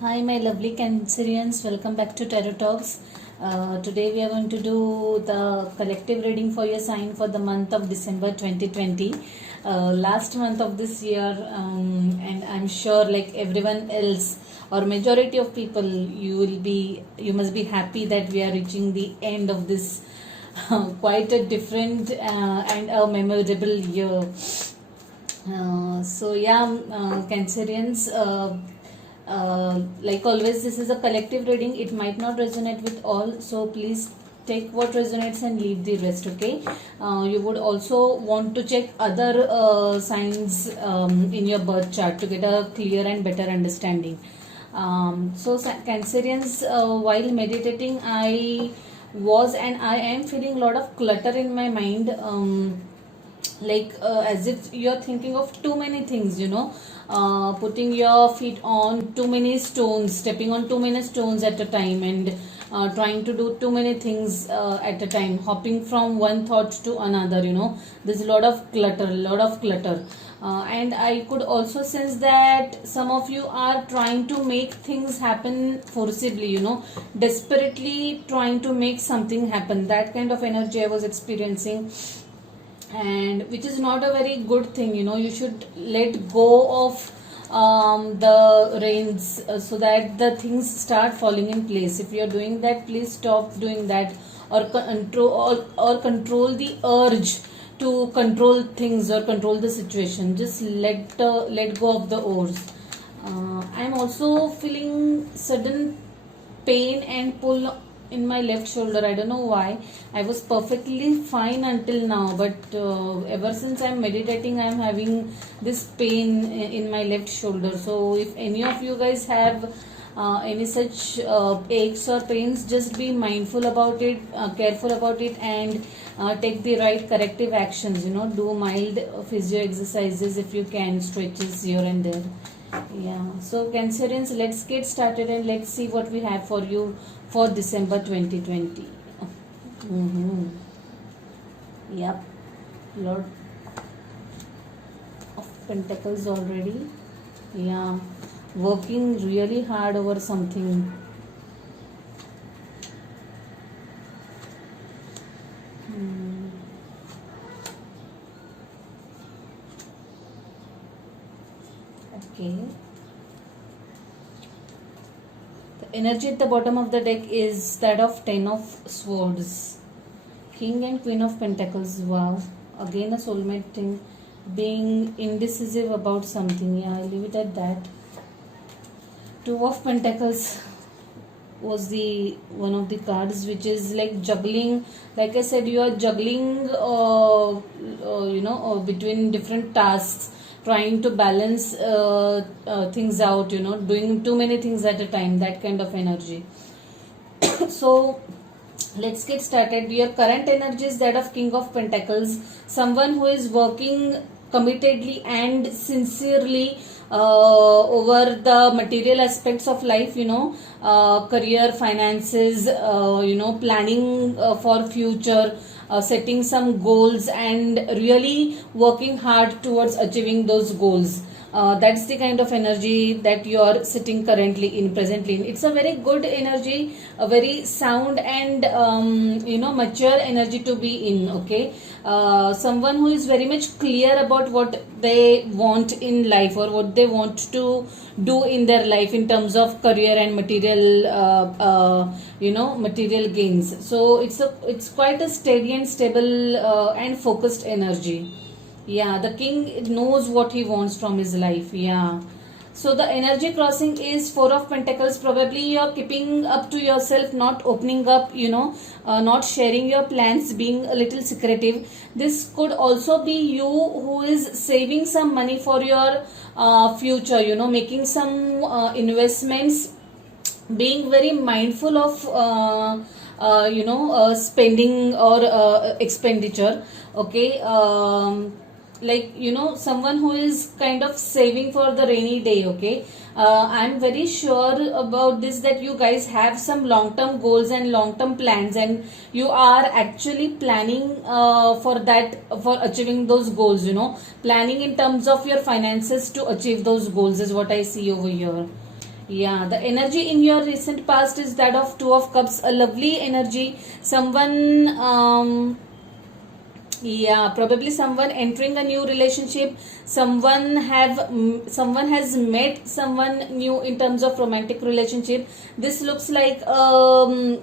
Hi, my lovely Cancerians. Welcome back to Tarot Talks. Today we are going to do the collective reading for your sign for the month of December 2020. Last month of this year, and I'm sure, like everyone else or majority of people, you must be happy that we are reaching the end of this quite a different and a memorable year. Cancerians. Like always, this is a collective reading. It might not resonate with all, so please take what resonates and leave the rest. Okay. You would also want to check other signs in your birth chart to get a clear and better understanding. Cancerians, while meditating, I was and I am feeling a lot of clutter in my mind. As if you're thinking of too many things, putting your feet on too many stones, stepping on too many stones at a time, and trying to do too many things at a time, hopping from one thought to another. There's a lot of clutter. And I could also sense that some of you are trying to make things happen forcibly, desperately trying to make something happen. That kind of energy I was experiencing, and which is not a very good thing. You should let go of the reins, so that the things start falling in place. If you're doing that, please stop doing that, or control the urge to control things or control the situation. Just let go of the oars. I'm also feeling sudden pain and pull in my left shoulder. I don't know why. I was perfectly fine until now, but ever since I'm meditating, I'm having this pain in my left shoulder. So if any of you guys have any such aches or pains, just be mindful about it, careful about it, and take the right corrective actions. Do mild physio exercises if you can, stretches here and there. So Cancerians, let's get started and let's see what we have for you for December 2020. Mm-hmm. Yep, Lord of Pentacles already. Yeah, working really hard over something. Okay. The energy at the bottom of the deck is that of Ten of Swords. King and Queen of Pentacles. Wow. Again a soulmate thing. Being indecisive about something. Yeah, I'll leave it at that. Two of Pentacles was the one of the cards, which is like juggling. Like I said, you are juggling between different tasks, trying to balance things out, doing too many things at a time, that kind of energy. So let's get started. Your current energy is that of King of Pentacles, someone who is working committedly and sincerely over the material aspects of life, career, finances, planning for future, setting some goals and really working hard towards achieving those goals. That's the kind of energy that you are sitting currently in, presently in. It's a very good energy, a very sound and mature energy to be in. Okay, someone who is very much clear about what they want in life or what they want to do in their life in terms of career and material, material gains. So it's quite a steady and stable and focused energy. Yeah, the king knows what he wants from his life. Yeah. So the energy crossing is Four of Pentacles. Probably you're keeping up to yourself, not opening up, not sharing your plans, being a little secretive. This could also be you who is saving some money for your future, making some investments, being very mindful of spending or expenditure. Okay. Someone who is kind of saving for the rainy day. Okay, I'm very sure about this, that you guys have some long term goals and long term plans, and you are actually planning for that, for achieving those goals. Planning in terms of your finances to achieve those goals is what I see over here. Yeah, the energy in your recent past is that of Two of Cups, a lovely energy. Someone, yeah, probably someone entering a new relationship. Someone has met someone new in terms of romantic relationship. This looks like a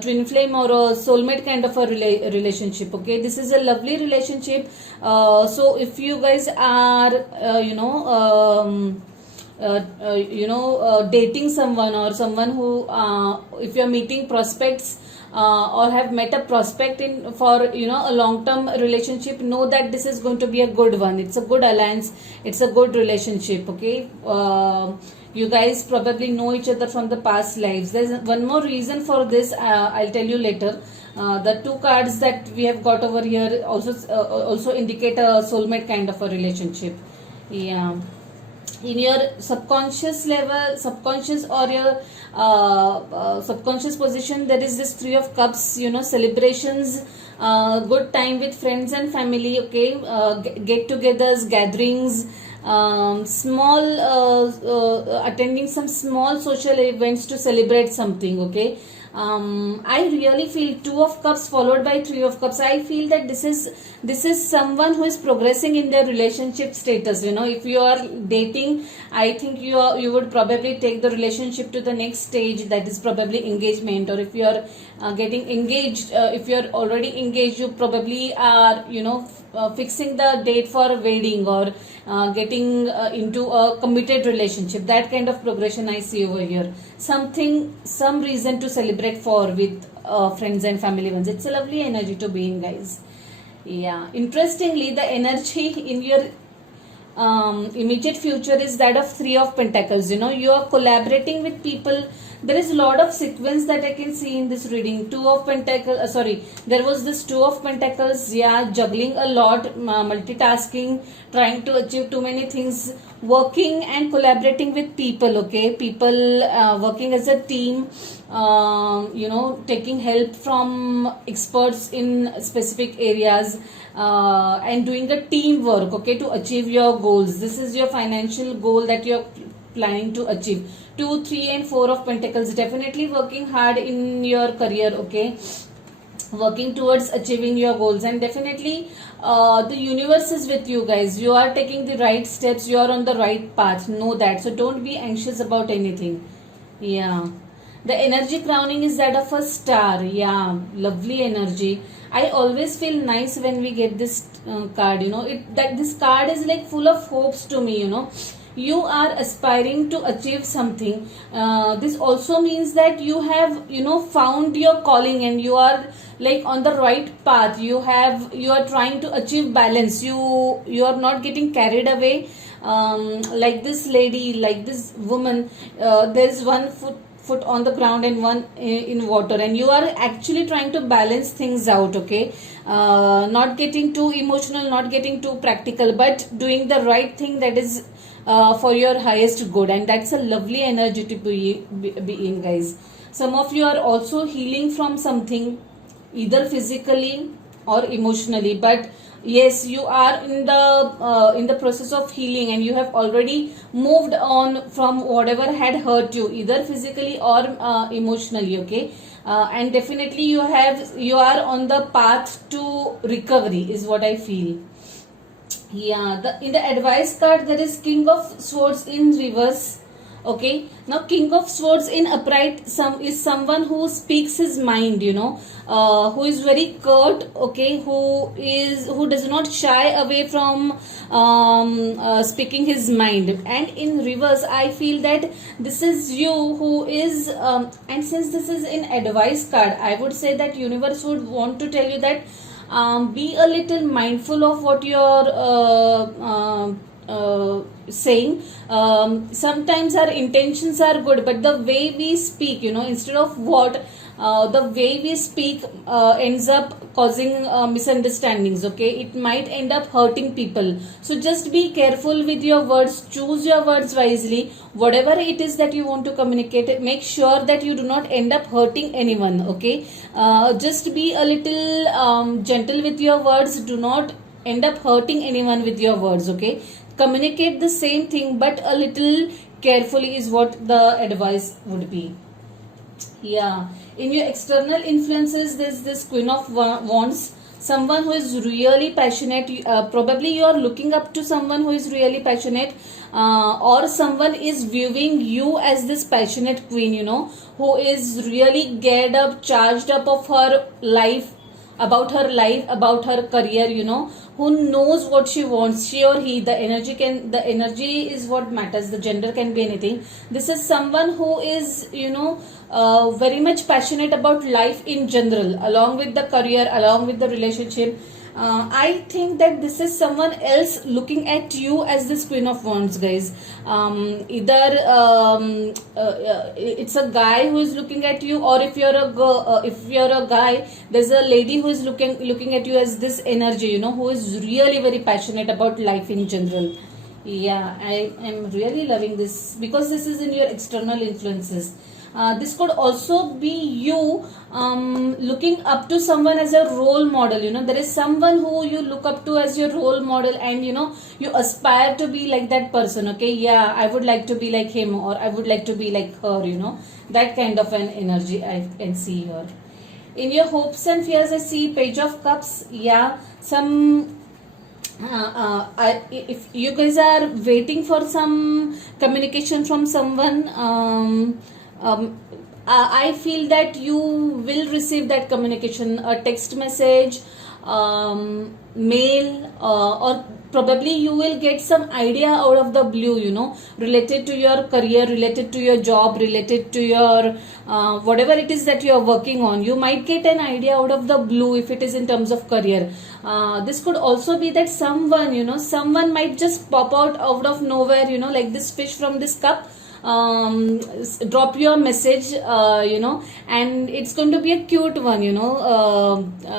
twin flame or a soulmate kind of a relationship. Okay, this is a lovely relationship. So if you guys are, dating someone, or someone who, if you're meeting prospects, or have met a prospect in for a long term relationship, know that this is going to be a good one. It's a good alliance, it's a good relationship. Okay, you guys probably know each other from the past lives. There's one more reason for this, I'll tell you later. The two cards that we have got over here also indicate a soulmate kind of a relationship. Yeah, in your subconscious level, subconscious, or your subconscious position, there is this Three of Cups, celebrations, good time with friends and family. Okay, get-togethers, gatherings, small, attending some small social events to celebrate something. Okay, I really feel Two of Cups followed by Three of Cups. I feel that this is someone who is progressing in their relationship status. If you are dating, I think you would probably take the relationship to the next stage, that is probably engagement. Or if you are getting engaged, if you are already engaged, you probably are fixing the date for a wedding, or getting into a committed relationship. That kind of progression I see over here. Some reason to celebrate for with friends and family ones. It's a lovely energy to be in, guys. Yeah, interestingly, the energy in your immediate future is that of Three of Pentacles. You are collaborating with people. There is a lot of sequence that I can see in this reading. Two of Pentacles, there was this Two of Pentacles. Yeah, juggling a lot, multitasking, trying to achieve too many things, working and collaborating with people. Okay, people working as a team, taking help from experts in specific areas, and doing a teamwork, okay, to achieve your goals. This is your financial goal that you're planning to achieve. 2, 3 and 4 of Pentacles, definitely working hard in your career. Okay, working towards achieving your goals, and definitely the universe is with you, guys. You are taking the right steps, you are on the right path, know that. So don't be anxious about anything. Yeah, the energy crowning is that of a star. Yeah, lovely energy. I always feel nice when we get this card. That this card is like full of hopes to me. You are aspiring to achieve something. This also means that you have found your calling, and you are like on the right path. You are trying to achieve balance. You are not getting carried away, like this lady, like this woman. There's one foot on the ground and one in water, and you are actually trying to balance things out. Okay, not getting too emotional, not getting too practical, but doing the right thing that is for your highest good. And that's a lovely energy to be in, guys. Some of you are also healing from something, either physically or emotionally, but yes, you are in the process of healing, and you have already moved on from whatever had hurt you, either physically or emotionally. Okay, and definitely you are on the path to recovery, is what I feel. Yeah, in the advice card, there is King of Swords in reverse. Okay, now King of Swords in upright is someone who speaks his mind, who is very curt. Okay, who does not shy away from speaking his mind. And in reverse, I feel that this is you who is, and since this is in advice card, I would say that universe would want to tell you that be a little mindful of what you're saying. Sometimes our intentions are good, but the way we speak, instead of the way we speak ends up causing misunderstandings. Okay, it might end up hurting people. So just be careful with your words, choose your words wisely. Whatever it is that you want to communicate, make sure that you do not end up hurting anyone. Okay, just be a little gentle with your words. Do not end up hurting anyone with your words. Okay, communicate the same thing, but a little carefully is what the advice would be. Yeah, in your external influences, there's this Queen of Wands, someone who is really passionate. Probably you are looking up to someone who is really passionate, or someone is viewing you as this passionate queen, who is really geared up, charged up of her life, about her career, who knows what she wants, she or he. The energy is what matters. The gender can be anything. This is someone who is, very much passionate about life in general, along with the career, along with the relationship. I think that this is someone else looking at you as this Queen of Wands, guys. Either it's a guy who is looking at you, or if you're a girl, if you're a guy, there's a lady who is looking at you as this energy, who is really very passionate about life in general. Yeah, I am really loving this because this is in your external influences. This could also be you looking up to someone as a role model. There is someone who you look up to as your role model, and you aspire to be like that person. Okay, yeah, I would like to be like him, or I would like to be like her. That kind of an energy I can see here. In your hopes and fears, I see Page of Cups. Yeah, some if you guys are waiting for some communication from someone, I feel that you will receive that communication, a text message, mail, or probably you will get some idea out of the blue, related to your career, related to your job, related to your whatever it is that you are working on. You might get an idea out of the blue if it is in terms of career. This could also be that someone might just pop out of nowhere, like this fish from this cup. Drop your message, and it's going to be a cute one,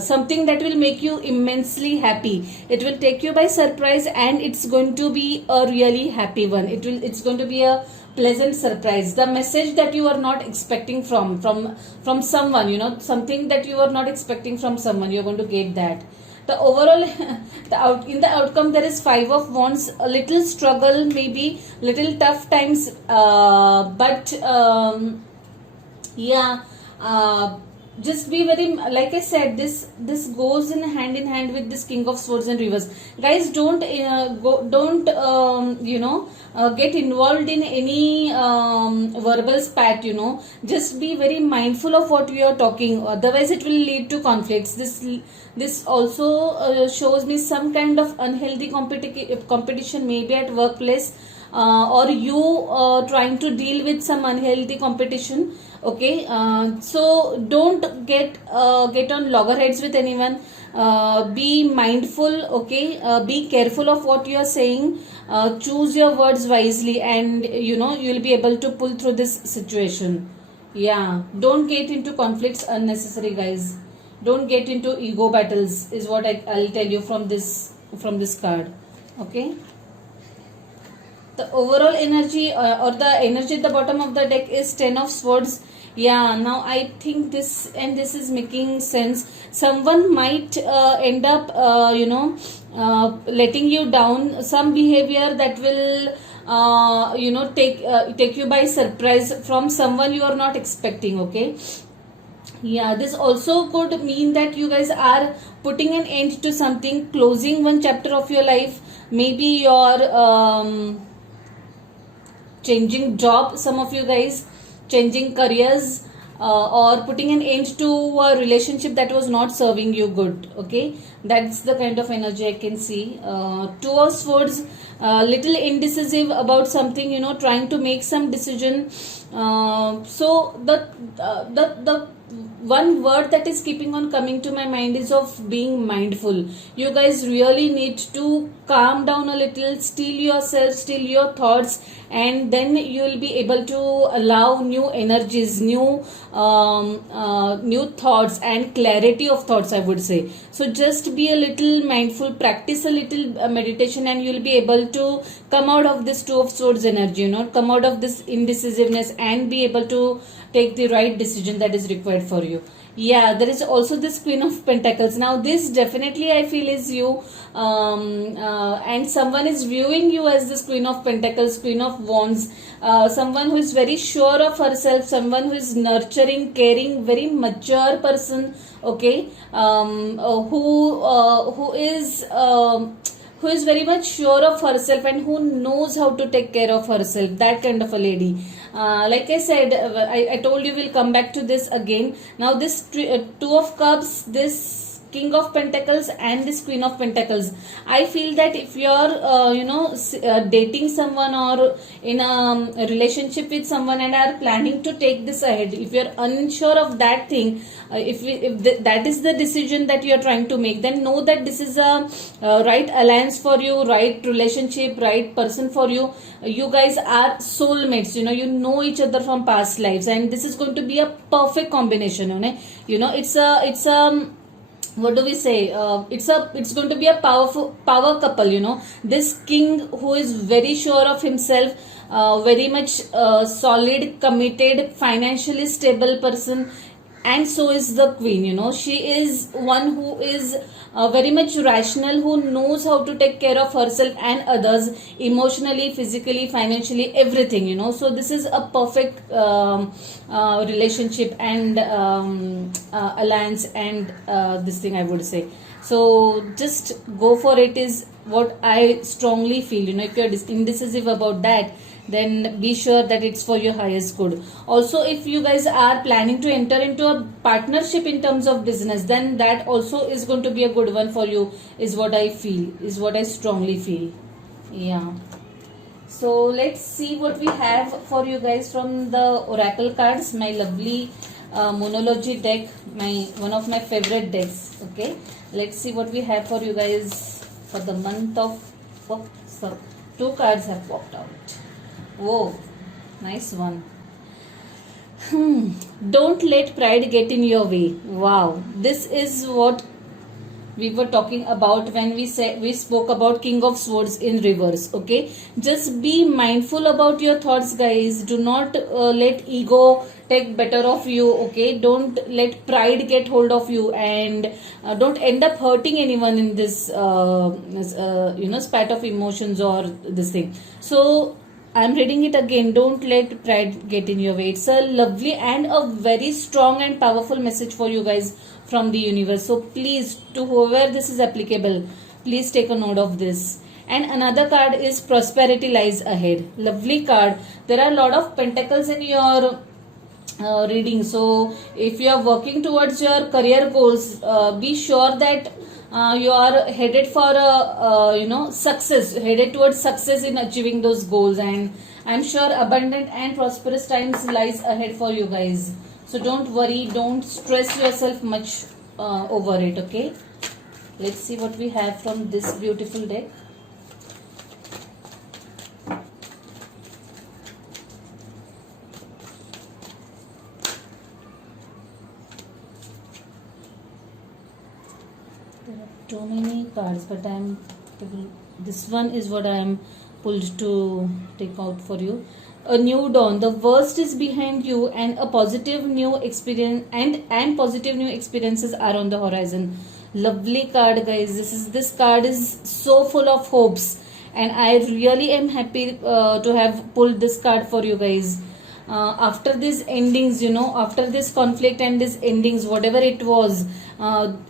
something that will make you immensely happy. It will take you by surprise, and it's going to be a really happy one. It's going to be a pleasant surprise. The message that you are not expecting from someone, something that you are not expecting from someone, you're going to get that. The overall, in the outcome, there is Five of Wands, a little struggle, maybe little tough times, but yeah, just be very, like I said, this goes in hand with this King of Swords and Reverse. Guys, don't get involved in any verbal spat. Just be very mindful of what you are talking, otherwise it will lead to conflicts. This also shows me some kind of unhealthy competition, maybe at workplace, or you trying to deal with some unhealthy competition. Okay, so don't get on loggerheads with anyone. Be mindful. Okay, be careful of what you are saying. Choose your words wisely, and you'll be able to pull through this situation. Yeah, don't get into conflicts unnecessary, guys. Don't get into ego battles is what I'll tell you from this card. Okay, the overall energy, or the energy at the bottom of the deck is Ten of Swords. Yeah, now I think this is making sense. Someone might end up letting you down. Some behavior that will take you by surprise from someone you are not expecting. Okay, yeah, this also could mean that you guys are putting an end to something, closing one chapter of your life. Maybe you're changing job, some of you guys, changing careers, or putting an end to a relationship that was not serving you good. Okay, that's the kind of energy I can see. Two of Swords, little indecisive about something, trying to make some decision. So the one word that is keeping on coming to my mind is of being mindful. You guys really need to calm down a little, still yourself, still your thoughts, and then you will be able to allow new energies, new thoughts and clarity of thoughts, I would say. So just be a little mindful, practice a little meditation, and you will be able to come out of this Two of Swords energy, come out of this indecisiveness and be able to take the right decision that is required for you. Yeah, there is also this Queen of Pentacles. Now this definitely I feel is you, and someone is viewing you as this Queen of Pentacles, Queen of Wands, someone who is very sure of herself, someone who is nurturing, caring, very mature person, okay, who is very much sure of herself and who knows how to take care of herself, that kind of a lady. Like I said, I told you we'll come back to this again. Now this Two of Cups, this King of Pentacles and this Queen of Pentacles, I feel that if you're dating someone or in a relationship with someone and are planning to take this ahead, if you're unsure of that thing, that is the decision that you're trying to make, then know that this is a right alliance for you, right relationship, right person for you. You guys are soulmates, you know each other from past lives, and this is going to be a perfect combination. It's a what do we say, it's going to be a power couple. This king who is very sure of himself, very much solid, committed, financially stable person, and so is the queen. She is one who is very much rational, who knows how to take care of herself and others emotionally, physically, financially, everything. So this is a perfect relationship and alliance, and this thing I would say. So just go for it is what I strongly feel. If you're indecisive about that, then be sure that it's for your highest good. Also, if you guys are planning to enter into a partnership in terms of business, then that also is going to be a good one for you, is what I feel, is what I strongly feel. Yeah. So let's see what we have for you guys from the oracle cards, my lovely Moonology deck, one of my favorite decks. Okay, let's see what we have for you guys for the month of so 2 cards have popped out. Whoa, nice one. Don't let pride get in your way. Wow, this is what we were talking about when we spoke about King of Swords in reverse. Okay, just be mindful about your thoughts, guys. Do not let ego take better of you. Okay, don't let pride get hold of you, and don't end up hurting anyone in this spat of emotions or this thing. So I'm reading it again. Don't let pride get in your way. It's a lovely and a very strong and powerful message for you guys from the universe. So please, to whoever this is applicable, please take a note of this. And another card is Prosperity Lies Ahead. Lovely card. There are a lot of pentacles in your reading. So if you are working towards your career goals, be sure that you are headed for success, headed towards success in achieving those goals, and I'm sure abundant and prosperous times lies ahead for you guys. So don't worry, don't stress yourself much over it. Okay, let's see what we have from this beautiful deck. Too many cards, but this one is what I am pulled to take out for you. A new dawn. The worst is behind you, and a positive new experience and positive new experiences are on the horizon. Lovely card, guys. This card is so full of hopes, and I really am happy to have pulled this card for you guys. After these endings, after this conflict and these endings, whatever it was,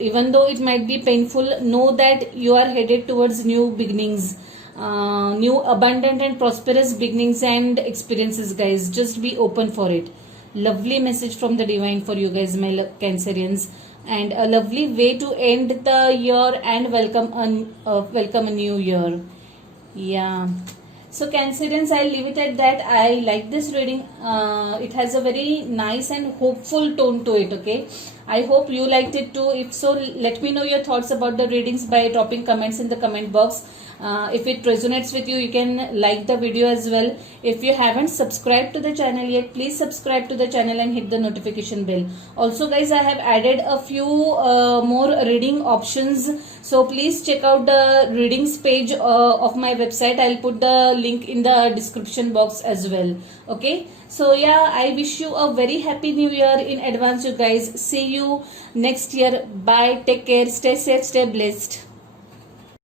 even though it might be painful, know that you are headed towards new beginnings, new abundant and prosperous beginnings and experiences, guys. Just be open for it. Lovely message from the divine for you guys, my Cancerians, and a lovely way to end the year and welcome a new year. Yeah. So Cancerians, I'll leave it at that. I like this reading. It has a very nice and hopeful tone to it. Okay, I hope you liked it too. If so, let me know your thoughts about the readings by dropping comments in the comment box. If it resonates with you, you can like the video as well. If you haven't subscribed to the channel yet, please subscribe to the channel and hit the notification bell. Also guys, I have added a few more reading options, so please check out the readings page of my website. I'll put the link in the description box as well. Okay, so yeah, I wish you a very happy new year in advance, you guys. See you next year. Bye, take care, stay safe, stay blessed.